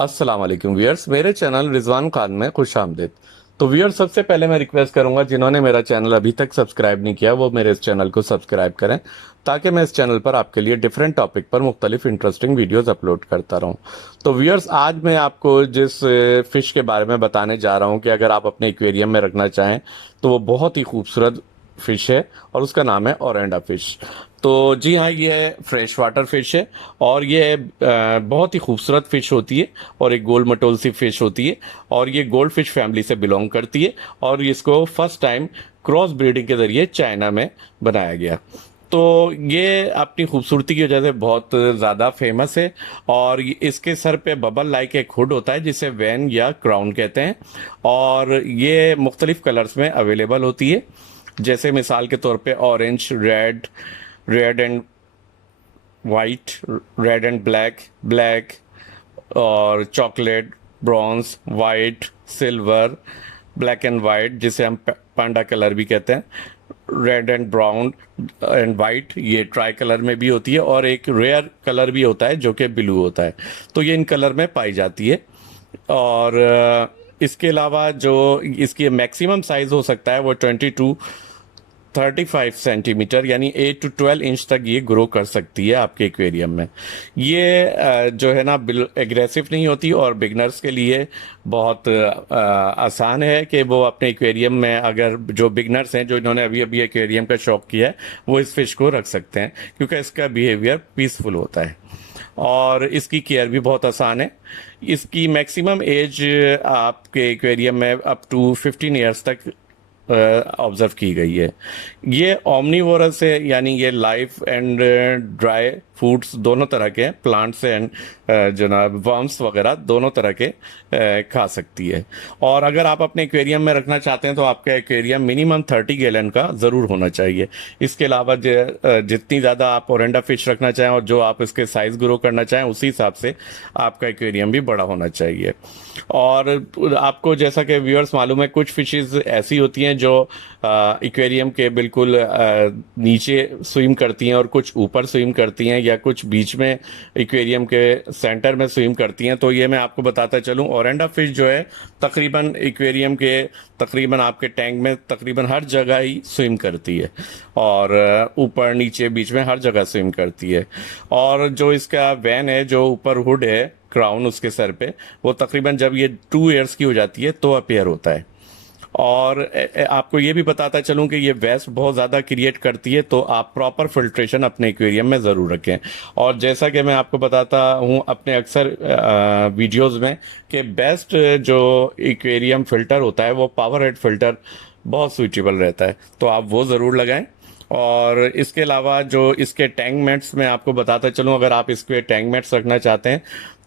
अस्सलाम वालेकुम व्यूअर्स, मेरे चैनल रिजवान खान में खुश आमदीद। तो व्यूअर्स, सबसे पहले मैं रिक्वेस्ट करूंगा जिन्होंने मेरा चैनल अभी तक सब्सक्राइब नहीं किया वो मेरे इस चैनल को सब्सक्राइब करें, ताकि मैं इस चैनल पर आपके लिए डिफरेंट टॉपिक पर मुख्तलिफ इंटरेस्टिंग वीडियोस अपलोड करता रहूं। तो व्यूअर्स, आज मैं आपको जिस फिश के बारे में बताने जा रहा हूं कि अगर आप अपने एक्वेरियम में रखना चाहें तो वो बहुत ही खूबसूरत फिश है और उसका नाम है ओरेंडा फिश। तो जी हाँ, ये फ्रेश वाटर फिश है और ये बहुत ही खूबसूरत फिश होती है और एक गोल मटोल सी फिश होती है और ये गोल्ड फिश फैमिली से बिलोंग करती है और इसको फर्स्ट टाइम क्रॉस ब्रीडिंग के जरिए चाइना में बनाया गया। तो ये अपनी खूबसूरती की वजह से बहुत ज़्यादा फेमस है और इसके सर पे बबल लाइक एक हुड होता है जिसे वैन या क्राउन कहते हैं और ये मुख्तलिफ कलर्स में अवेलेबल होती है, जैसे मिसाल के तौर पे orange, red, red and white, red and black, black और chocolate, bronze, white, silver, black and white जिसे हम पांडा कलर भी कहते हैं, red and brown and white, ये ट्राई कलर में भी होती है और एक रेयर कलर भी होता है जो कि ब्लू होता है। तो ये इन कलर में पाई जाती है और इसके अलावा जो इसकी मैक्सिमम साइज हो सकता है वो 22 to 35 सेंटीमीटर यानी 8 to 12 इंच तक ये ग्रो कर सकती है आपके एक्वेरियम में। ये जो है ना एग्रेसिव नहीं होती और बिगनर्स के लिए बहुत आसान है कि वो अपने एक्वेरियम में, अगर जो बिगनर्स हैं जो इन्होंने अभी अभी एक्वेरियम का शौक किया है, वो इस फिश को रख सकते हैं क्योंकि इसका बिहेवियर पीसफुल होता है और इसकी केयर भी बहुत आसान है। इसकी मैक्सिमम एज आपके एक्वेरियम में अप टू 15 ईयर्स तक ऑब्जर्व की गई है। ये ओमनीवोरस है यानी ये लाइफ एंड ड्राई फूड्स दोनों तरह के, प्लांट्स एंड जनाब वर्म्स वगैरह दोनों तरह के खा सकती है। और अगर आप अपने एक्वेरियम में रखना चाहते हैं तो आपका एक्वेरियम मिनिमम 30 गैलन का ज़रूर होना चाहिए। इसके अलावा जितनी ज़्यादा आप ओरेंडा फिश रखना चाहें और जो आप इसके साइज़ ग्रो करना चाहें उसी हिसाब से आपका एक्वेरियम भी बड़ा होना चाहिए। और आपको जैसा कि व्यूअर्स मालूम है, कुछ फिशेस ऐसी होती हैं जो एक्वेरियम के बिल्कुल नीचे स्विम करती हैं और कुछ ऊपर स्विम करती हैं या कुछ बीच में एक्वेरियम के सेंटर में स्विम करती हैं। तो ये मैं आपको बताता चलूं, ओरेंडा फिश जो है तकरीबन एक्वेरियम के, तकरीबन आपके टैंक में तकरीबन हर जगह ही स्विम करती है और ऊपर नीचे बीच में हर जगह स्विम करती है। और जो इसका वैन है, जो ऊपर हुड है, क्राउन उसके सर पे, वो तकरीबन जब ये 2 ईयर्स की हो जाती है तो अपीयर होता है। और आपको ये भी बताता चलूं कि ये वेस्ट बहुत ज़्यादा क्रिएट करती है, तो आप प्रॉपर फिल्ट्रेशन अपने एक्वेरियम में ज़रूर रखें। और जैसा कि मैं आपको बताता हूं अपने अक्सर वीडियोस में कि बेस्ट जो एक्वेरियम फ़िल्टर होता है वो पावर हेड फ़िल्टर बहुत सूटेबल रहता है, तो आप वो ज़रूर लगाएं। और इसके अलावा जो इसके टैंक मेट्स में आपको बताता चलूं, अगर आप इसके टैंक मेट्स रखना चाहते हैं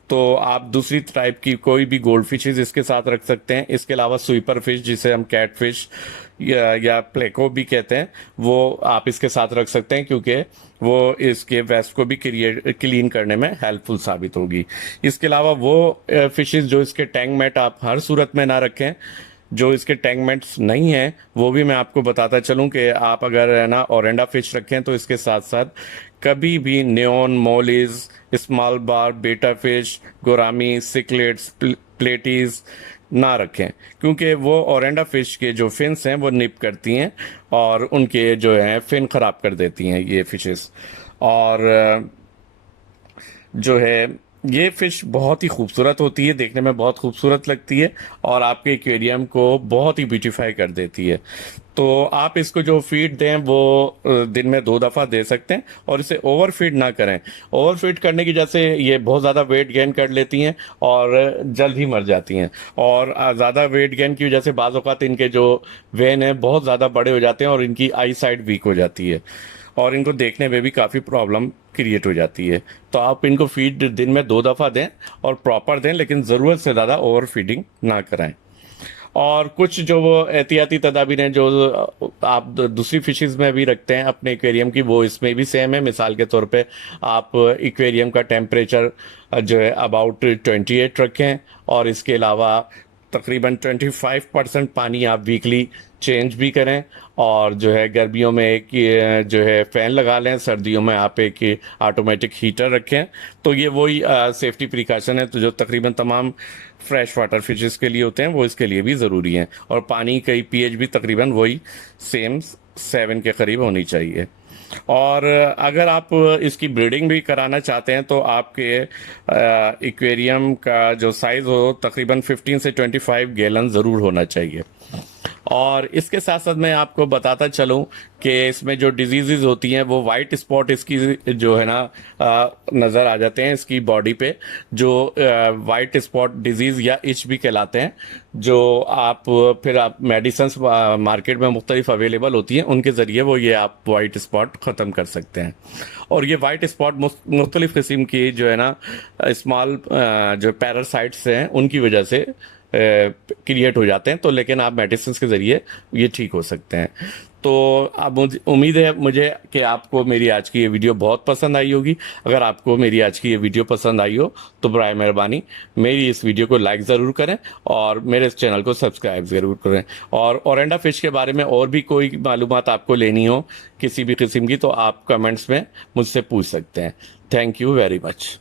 तो आप दूसरी टाइप की कोई भी गोल्ड फिशेज इसके साथ रख सकते हैं। इसके अलावा स्वीपर फिश जिसे हम कैट फिश या प्लेको भी कहते हैं, वो आप इसके साथ रख सकते हैं क्योंकि वो इसके वेस्ट को भी क्लीन करने में हेल्पफुल साबित होगी। इसके अलावा वो फिशेज जो इसके टैंक मेट आप हर सूरत में ना रखें, जो इसके टैंकमेंट्स नहीं हैं, वो भी मैं आपको बताता चलूं कि आप अगर है ना ओरेंडा फिश रखें तो इसके साथ साथ कभी भी नियोन, मोलिस, स्मॉल बार, बेटा फिश, गोरामी, सिकलेट्स, प्लेटीज ना रखें क्योंकि वो ओरेंडा फिश के जो फिन्स हैं वो निप करती हैं और उनके जो हैं फिन खराब कर देती हैं ये फिशेस। और जो है ये फिश बहुत ही खूबसूरत होती है, देखने में बहुत खूबसूरत लगती है और आपके एक्वेरियम को बहुत ही ब्यूटीफाई कर देती है। तो आप इसको जो फीड दें वो दिन में 2 दफ़ा दे सकते हैं और इसे ओवर फीड ना करें। ओवर फीड करने की वजह से ये बहुत ज़्यादा वेट गेन कर लेती हैं और जल्द ही मर जाती हैं। और ज़्यादा वेट गेन की वजह से बाज़ औक़ात इनके जो वेन है बहुत ज़्यादा बड़े हो जाते हैं और इनकी आई साइड वीक हो जाती है और इनको देखने में भी काफ़ी प्रॉब्लम क्रिएट हो जाती है। तो आप इनको फीड दिन में 2 दफ़ा दें और प्रॉपर दें, लेकिन ज़रूरत से ज़्यादा ओवर फीडिंग ना कराएं। और कुछ जो वो एहतियाती तदाबीर हैं जो आप दूसरी फिशेस में भी रखते हैं अपने एक्वेरियम की, वो इसमें भी सेम है। मिसाल के तौर पे आप एक्वेरियम का टेम्परेचर जो है अबाउट 28 रखें और इसके अलावा तकरीबन 25% पानी आप वीकली चेंज भी करें। और जो है गर्मियों में एक जो है फ़ैन लगा लें, सर्दियों में आप एक ऑटोमेटिक हीटर रखें। तो ये वही सेफ्टी प्रिकॉशन है तो जो तकरीबन तमाम फ्रेश वाटर फिशेस के लिए होते हैं, वो इसके लिए भी ज़रूरी हैं। और पानी की पीएच भी तकरीबन वही सेम 7 के करीब होनी चाहिए। और अगर आप इसकी ब्रीडिंग भी कराना चाहते हैं तो आपके एक्वेरियम का जो साइज़ हो तकरीबन 15 से 25 गैलन ज़रूर होना चाहिए। और इसके साथ साथ मैं आपको बताता चलूं कि इसमें जो डिजीज़ होती हैं वो वाइट स्पॉट इसकी जो है ना नज़र आ जाते हैं इसकी बॉडी पे, जो वाइट स्पॉट डिजीज़ या इच भी कहलाते हैं, जो आप मेडिसिन मार्केट में मुख्तलिफ अवेलेबल होती हैं, उनके ज़रिए वो ये आप वाइट स्पॉट ख़त्म कर सकते हैं। और ये वाइट स्पॉट मुख्तलिफ किस्म की जो है ना स्मॉल जो पैरासाइट्स हैं उनकी वजह से क्रिएट हो जाते हैं। तो लेकिन आप मेडिसिन के ज़रिए ये ठीक हो सकते हैं। तो अब मुझे उम्मीद है मुझे कि आपको मेरी आज की ये वीडियो बहुत पसंद आई होगी। अगर आपको मेरी आज की ये वीडियो पसंद आई हो तो बराए मेहरबानी मेरी इस वीडियो को लाइक ज़रूर करें और मेरे इस चैनल को सब्सक्राइब ज़रूर करें। और ओरेंडा फिश के बारे में और भी कोई मालूमात आपको लेनी हो किसी भी किस्म की तो आप कमेंट्स में मुझसे पूछ सकते हैं। Thank you very much.